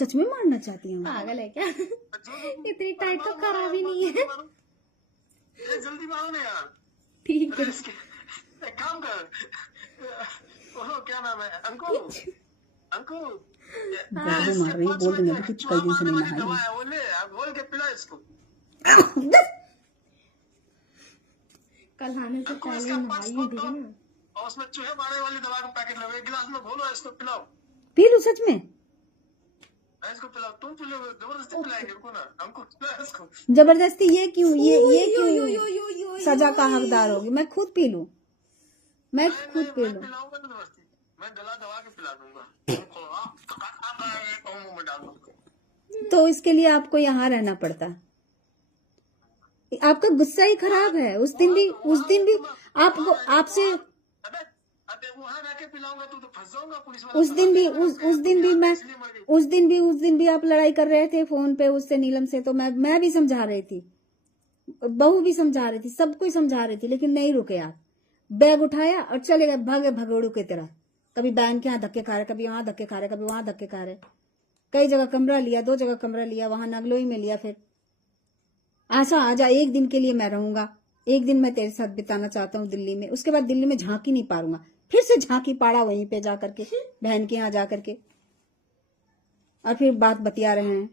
सच में मारना चाहती हूँ। पागल है क्या? इतनी टाइट तो खराब ही नहीं है। जल्दी मारो ना यार। ठीक है, एक काम कर, ओहो क्या नाम है, अंकु अंकु बाबू मार रही है, बोल देंगे अभी कि कई दिन से नहीं नहाई दवा है। है वो ले, बोल के पिला इसको। कल आने से अंकु पहले इसका नहाई है, ठीक है ना? और उसमें चूहे मारने वाली दवा का पैकेट लगे, एक गिलास में घोलो, इसको पिलाओ। पी लूं सच में? इसको पिलाओ, तुम पिलोगे, जबरदस्ती पिलाएंगे, रुको ना, हमको पिलाओ इसको। जबरदस्ती ये क्यों? ये क्यों सजा का हकदार होगी? मैं खुद पी लूं, मैं खुद पी मैं लूं। पिलाऊंगा जबरदस्ती, मैं गला दबा के पिला दूंगा। मुंह में डाल दूंगा। तो इसके लिए आपको यहाँ रहना पड़ता। आपका गुस्सा ही खराब है। उस दिन भी आपको आपसे अबे अबे वहाँ रह के पिलाऊंगा तो फंस जाऊंगा पुलिस वाला। उस दिन भी आप लड़ाई कर रहे थे फोन पे उससे, नीलम से। तो मैं भी समझा रही थी, बहू भी समझा रही थी, सब कोई समझा रही थी, लेकिन नहीं रुके आप। बैग उठाया और चले गए, भागे भगोड़ू की तरह। कभी बहन के यहाँ धक्के खा रहे, कभी वहां धक्के खा रहे, कभी वहां धक्के खा रहे। कई जगह कमरा लिया, 2 जगह कमरा लिया, वहां नगलोई में लिया। फिर आजा एक दिन के लिए मैं रहूंगा, एक दिन मैं तेरे साथ बिताना चाहता हूँ दिल्ली में। उसके बाद दिल्ली में झांकी नहीं पारूंगा, फिर से झांकी पाड़ा वहीं पे जा करके, बहन के यहाँ जा करके। और फिर बात बतिया रहे हैं।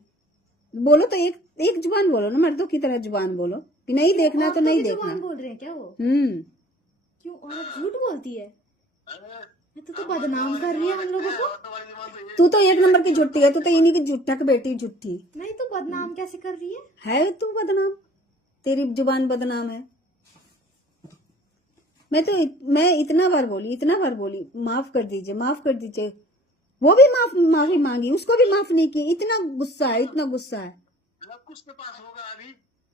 बोलो तो एक जुबान बोलो ना, मर्दों की तरह जुबान बोलो कि नहीं देखना तो नहीं देखना। बोल रहे हैं क्या वो? क्यों औरत झूठ बोलती है? तू तो बदनाम कर रही है हम लोगों को। तू तो 1 नंबर की झुट्टी है, तू तो इन्हीं की झुट्ठक बेटी झुट्ठी नहीं, तू बदनाम कैसे कर रही है? है। तू बदनाम, तेरी जुबान बदनाम है। मैं इतना बार बोली माफ कर दीजिए। वो भी माफी मांगी, उसको भी माफ नहीं की। इतना गुस्सा है। लवकुश के पास होगा अभी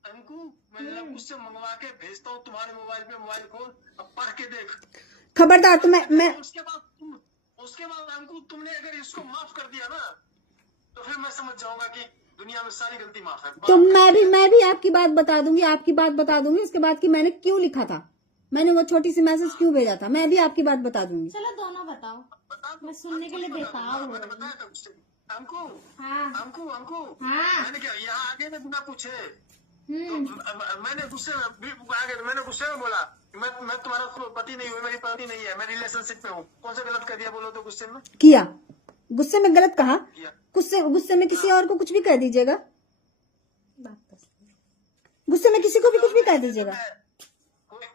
अंकु, मैं लवकुश से मंगवा के भेजता हूँ तुम्हारे मोबाइल पे, मोबाइल खोल अब पढ़ के देख। खबरदार। तो मैं उसके बाद अंकु तुमने अगर इसको माफ कर दिया ना तो फिर मैं समझ जाऊंगा कि दुनिया में सारी गलती माफ है। तो मैं भी आपकी बात बता दूंगी उसके बाद कि मैंने क्यों लिखा था, मैंने वो छोटी सी मैसेज क्यों भेजा था। मैं भी आपकी बात बता दूंगी। चलो दोनों बताओ, मैं सुनने के लिए बेकार हूँ। मैंने बताया था उससे अंकु। हाँ अंकु हाँ। मैंने क्या यहाँ आगे में बिना पूछे तो मैंने गुस्से में बोला मैं तुम्हारा पति नहीं हूँ, मेरी पति नहीं है, मैं रिलेशनशिप में हूँ। कौन सा गलत कर दिया बोलो तो? गुस्से में किया, गुस्से में गलत कहा। गुस्से में किसी और को कुछ भी कह दीजिएगा, गुस्से में किसी को भी कुछ भी कह दीजिएगा।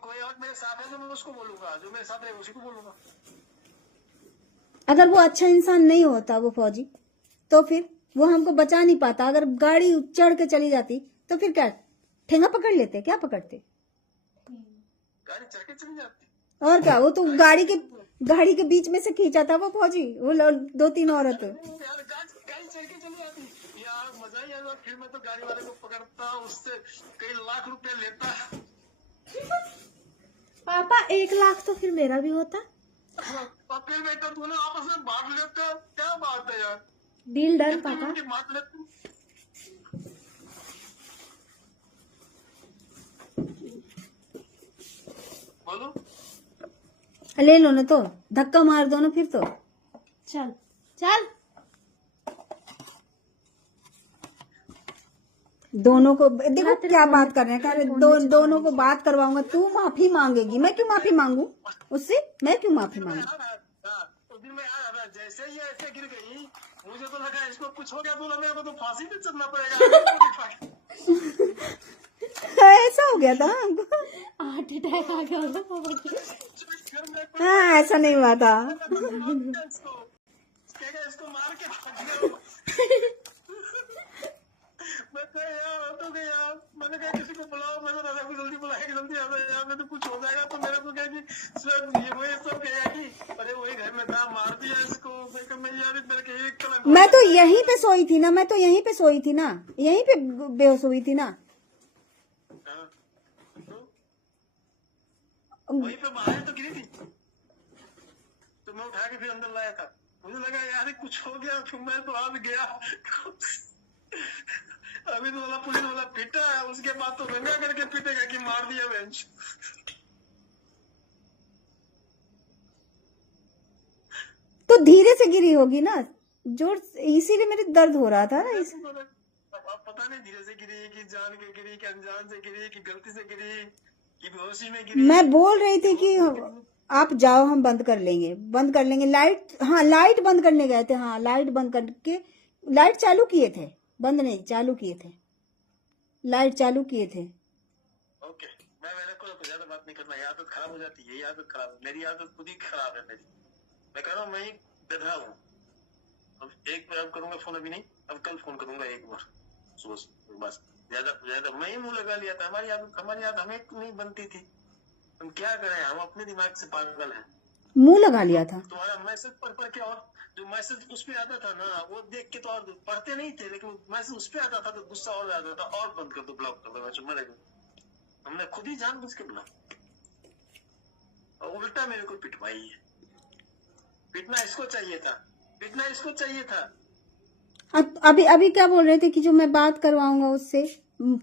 कोई और मेरे साथ है तो मैं उसको बोलूंगा, जो मेरे साथ रहेगा उसी को बोलूंगा। अगर वो अच्छा इंसान नहीं होता वो फौजी, तो फिर वो हमको बचा नहीं पाता। अगर गाड़ी चढ़ के चली जाती तो फिर क्या ठेंगा पकड़ लेते? क्या पकड़ते? गाड़ी चढ़ के चली जाती और क्या, वो तो गाड़ी के बीच में से खींचा था वो फौजी, वो 2-3 औरत। गाड़ी चढ़ के चली जाती यार, मजा ही आता। फिर मैं तो गाड़ी वाले को पकड़ता, उससे कई लाख रुपए लेता। पापा 1 लाख तो फिर मेरा भी होता। और फिर बेटा दोनों आपस में बांट लेते हो, क्या बात है यार? डील डन पापा। बांट लेते। बोलो, ले लो ना, तो धक्का मार दो ना फिर तो। चल दोनों को देखो क्या बात कर रहे हैं। दोनों को बात करवाऊंगा। तू माफी मांगेगी, मैं क्यों माफी मांगू उससे? मैं क्यों माफी मांगू? उस दिन में यार जैसे ही ऐसे गिर गई, मुझे तो लगा इसको कुछ हो गया तो मेरे को तो फांसी पे चढ़ना पड़ेगा। ऐसा हो गया था हमको, हार्ट अटैक आ गया होगा पापा को। हाँ ऐसा नहीं हुआ था। इसको मार के मैंने कहा किसी को बुलाओ, मैंने दादा को जल्दी बुलाएगा, जल्दी आ जाए, मैं तो कुछ हो जाएगा। तो मेरे को कहा कि ये वही सब कहेगा कि अरे वही घर में था, मार दिया इसको। मैं यार मेरे के एक मैं तो यहीं पे सोई थी ना, यहीं पे बेहोश हुई थी ना। वहीं पे बाहर तो गिरी थी, तो मैं उठा के फिर अंदर लाया था। मुझे लगा यार कुछ हो गया, फिर मैं तो आज गया। अभी तो वाला पुलिस वाला पीटा है, उसके बाद तो रंगा करके पीटेगा कि मार दिया बेंच। तो धीरे से गिरी होगी ना, जोर, इसीलिए मेरे दर्द हो रहा था ना अब पता नहीं धीरे से गिरी कि जान के गिरी कि अनजान से गिरी कि गलती से गिरी कि बेहोशी में गिरी। मैं बोल रही थी कि आप जाओ, हम बंद कर लेंगे लाइट। हाँ, लाइट बंद करने गए थे। हाँ, लाइट बंद करके, लाइट चालू किए थे, बंद नहीं, चालू किए थे, लाइट चालू किए थे। ओके, मैंने को ज्यादा बात नहीं करना, आदत खराब हो जाती है, ये आदत खराब है, मेरी आदत खुद ही खराब है मेरी। मैं कह रहा हूँ मैं ही गधा हूँ। अब एक बार करूंगा फोन, अभी नहीं, अब कल फोन करूंगा एक बार सुबह, बस। ज्यादा मैं ही मुंह लगा लिया था। हमारी आदत हमें नहीं बनती थी। हम क्या करें, हम अपने दिमाग से पागल हैं। मुंह लगा लिया था। तुम्हारा मैसेज पढ़ के, और जो मैसेज उस पे आता था ना, वो देख के तो और पढ़ते नहीं थे, लेकिन मैसेज उस पे आता था तो गुस्सा और आता था, और बंद कर दो, ब्लॉक कर दो, मैं चुप रहेगा। हमने खुद ही जानबूझ के ब्लॉक, और उल्टा मेरे को पिटवाई है। पिटना इसको चाहिए था, पिटना इसको चाहिए था। अभी क्या बोल रहे थे कि जो मैं बात करवाऊंगा उससे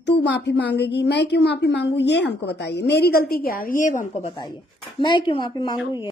तू माफी मांगेगी। मैं क्यों माफी मांगू, ये हमको बताइए। मेरी गलती क्या है, ये हमको बताइए। मैं क्यों माफी मांगू, ये